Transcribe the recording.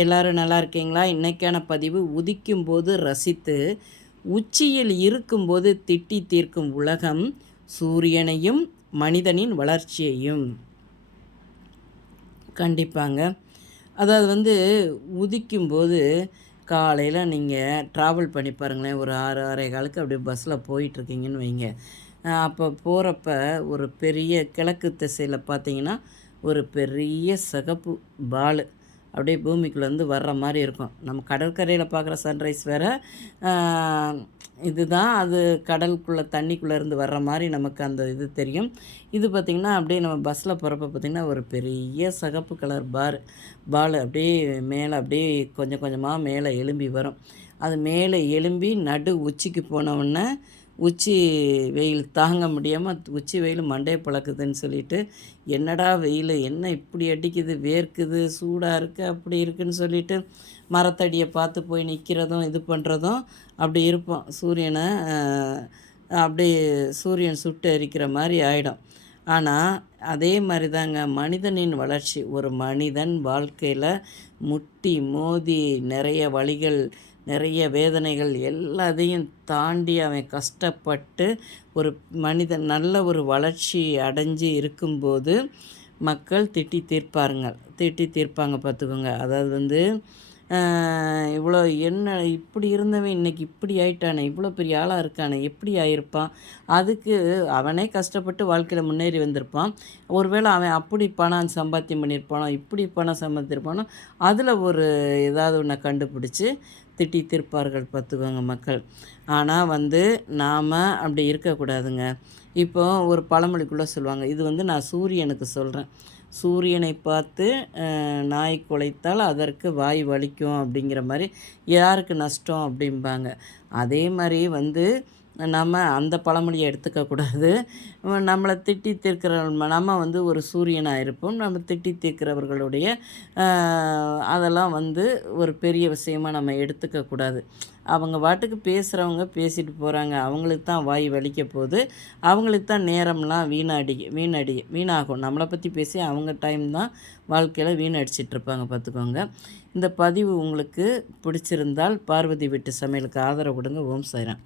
எல்லோரும் நல்லா இருக்கீங்களா? இன்றைக்கான பதிவு உதிக்கும் போது ரசித்து உச்சியில் இருக்கும்போது திட்டி தீர்க்கும் உலகம் சூரியனையும் மனிதனின் வளர்ச்சியையும். கண்டிப்பாங்க. அதாவது வந்து உதிக்கும்போது காலையில் நீங்கள் ட்ராவல் பண்ணி பாருங்களேன். ஒரு ஆறு ஆறே காலுக்கு அப்படியே பஸ்ஸில் போயிட்டுருக்கீங்கன்னு வைங்க. அப்போ போகிறப்ப ஒரு பெரிய கிழக்கு திசையில் பார்த்தீங்கன்னா ஒரு பெரிய சிகப்பு பாலு. அப்படியே பூமிக்குள்ளேருந்து வர்ற மாதிரி இருக்கும். நம்ம கடற்கரையில் பார்க்குற சன்ரைஸ் வேறு இதுதான். அது கடலுக்குள்ளே தண்ணிக்குள்ளே இருந்து வர்ற மாதிரி நமக்கு அந்த இது தெரியும். இது பார்த்திங்கன்னா அப்படியே நம்ம பஸ்ஸில் போகிறப்ப பார்த்திங்கன்னா ஒரு பெரிய சகப்பு கலர் பார் பால் அப்படியே மேலே அப்படியே கொஞ்சம் கொஞ்சமாக மேலே எலும்பி வரும். அது மேலே எலும்பி நடு உச்சிக்கு போனவுடனே உச்சி வெயில் தாங்க முடியாமல் உச்சி வெயில் மண்டையை பழக்குதுன்னு சொல்லிட்டு என்னடா வெயில்? என்ன இப்படி அடிக்குது? வேர்க்குது? சூடாக இருக்குது அப்படி இருக்குதுன்னு சொல்லிட்டு மரத்தடியை பார்த்து போய் நிற்கிறதும் இது பண்ணுறதும் அப்படி இருப்போம். சூரியனை அப்படி சூரியன் சுட்டு எரிக்கிற மாதிரி ஆகிடும் ஆனால் அதே மாதிரி தாங்க மனிதனின் வளர்ச்சி. ஒரு மனிதன் வாழ்க்கையில் முட்டி மோதி நிறைய வழிகள் நிறைய வேதனைகள் எல்லாத்தையும் தாண்டி அவன் கஷ்டப்பட்டு ஒரு மனிதன் நல்ல ஒரு வளர்ச்சி அடைஞ்சு இருக்கும்போது மக்கள் திட்டி தீர்ப்பாருங்க. திட்டி தீர்ப்பாங்க பார்த்துக்கோங்க. அதாவது வந்து இவ்வளோ என்ன இப்படி இருந்தவன் இன்னைக்கு இப்படி ஆயிட்டானே இவ்வளோ பெரிய ஆளாக இருக்கானே எப்படி ஆயிருப்பான்? அதுக்கு அவனே கஷ்டப்பட்டு வாழ்க்கையில் முன்னேறி வந்திருப்பான். ஒருவேளை அவன் அப்படி பணம் சம்பாத்தியம் பண்ணியிருப்பானோ இப்படி பணம் சம்பாத்திருப்பானோ அதில் ஒரு ஏதாவது ஒன்றை கண்டுபிடிச்சி திட்டி திருப்பார்கள் பார்த்துக்கோங்க மக்கள். ஆனால் வந்து நாம் அப்படி இருக்கக்கூடாதுங்க. இப்போ ஒரு பழமொழிக்குள்ளே சொல்லுவாங்க இது வந்து நான் சூரியனுக்கு சொல்கிறேன் சூரியனை பார்த்து நாய் குலைத்தால் அதற்கு வாய் வலிக்கும் அப்படிங்கிற மாதிரி யாருக்கு நஷ்டம்? அப்படிம்பாங்க. அதே மாதிரி வந்து நம்ம அந்த பழமொழியை எடுத்துக்கக்கூடாது நம்மளை திட்டி தீர்க்கிற நம்ம வந்து ஒரு சூரியனாக இருப்போம். நம்ம திட்டி தீர்க்கிறவர்களுடைய அதெல்லாம் வந்து ஒரு பெரிய விஷயமாக நம்ம எடுத்துக்கக்கூடாது அவங்க வாட்டுக்கு பேசுகிறவங்க பேசிட்டு போகிறாங்க அவங்களுக்கு தான் வாய் வலிக்க போகுது. அவங்களுக்கு தான் நேரம்லாம் வீணாடி வீணடி வீணாகும். நம்மளை பற்றி பேசி அவங்க டைம் தான் வாழ்க்கையில் வீணடிச்சிட்ருப்பாங்க பார்த்துக்கோங்க இந்த பதிவு உங்களுக்கு பிடிச்சிருந்தால் பார்வதி வீட்டு சமையலுக்கு ஆதரவு கொடுங்க. ஓம் சாய்ராம்.